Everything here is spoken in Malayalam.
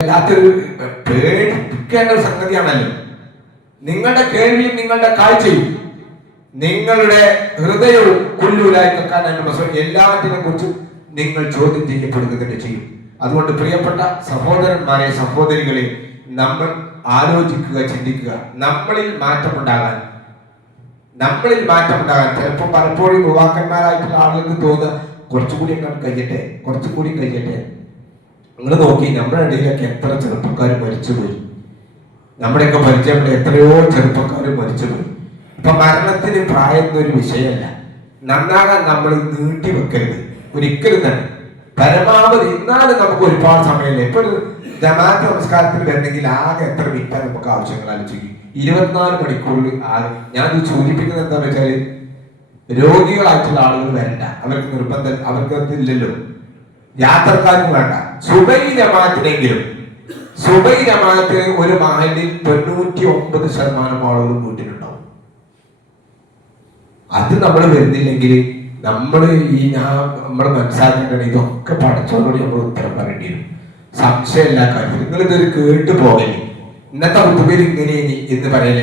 വല്ലാത്തൊരു പേടിക്കേണ്ട ഒരു സംഗതിയാണല്ലോ. നിങ്ങളുടെ കേൾവിയും നിങ്ങളുടെ കാഴ്ചയും നിങ്ങളുടെ ഹൃദയവും കൊല്ലൂലായിക്കാൻ എല്ലാറ്റിനെ കുറിച്ചും നിങ്ങൾ ചോദ്യം ചെയ്യപ്പെടുക തന്നെ ചെയ്യും. അതുകൊണ്ട് പ്രിയപ്പെട്ട സഹോദരന്മാരെ, സഹോദരികളെ, നമ്മൾ ആലോചിക്കുക, ചിന്തിക്കുക. നമ്മളിൽ മാറ്റമുണ്ടാകാൻ ചിലപ്പോൾ പലപ്പോഴും യുവാക്കന്മാരായിട്ടുള്ള ആളുകൾക്ക് തോന്നുക കുറച്ചുകൂടി കഴിയട്ടെ. നിങ്ങൾ നോക്കി, നമ്മുടെ ഇടയിലൊക്കെ എത്ര ചെറുപ്പക്കാർ മരിച്ചുപോയി. നമ്മുടെയൊക്കെ പരിചയപ്പെട്ട എത്രയോ ചെറുപ്പക്കാർ മരിച്ചുപോയി. ഇപ്പൊ മരണത്തിന് പ്രായം ഒരു വിഷയമല്ല. നന്നാകാൻ നമ്മൾ നീട്ടി വെക്കരുത് ഒരിക്കലും തന്നെ. പരമാവധി ഇന്നാലും നമുക്ക് ഒരുപാട് സമയമില്ല. ഇപ്പൊ ഒരു ജമാഅത്ത് നമസ്കാരത്തിൽ വരണമെങ്കിൽ ആകെ എത്ര മിനിറ്റാണ് നമുക്ക് ആവശ്യങ്ങൾ ആലോചിക്കും. 24 മണിക്കൂറിൽ ആകെ. ഞാനിത് സൂചിപ്പിക്കുന്നത് എന്താണെന്ന് വെച്ചാൽ, രോഗികളായിട്ടുള്ള ആളുകൾ വരണ്ട, അവർക്ക് നിർബന്ധം, അവർക്ക് ഇല്ലല്ലോ. യാത്രക്കാർക്ക് വേണ്ട. സുബൈ ജമാഅത്തിനെങ്കിലും, സുബൈ ജമാഅത്തിന് ഒരു മഹലിൽ 99% ആളുകൾ വീട്ടിലുണ്ടാവും. അത് നമ്മൾ വരുന്നില്ലെങ്കിൽ നമ്മൾ മനസ്സിലാക്കേണ്ടത് ഇതൊക്കെ പഠിച്ചവരോട് നമ്മൾ ഉത്തരം പറയേണ്ടി വരും. സംശയമില്ല കാര്യം. നിങ്ങളിതൊരു കേട്ടു പോകല്ലേ, ഇന്നത്തെ കുത്തുബയിൽ ഇങ്ങനെ എന്ന് പറയല്ലേ.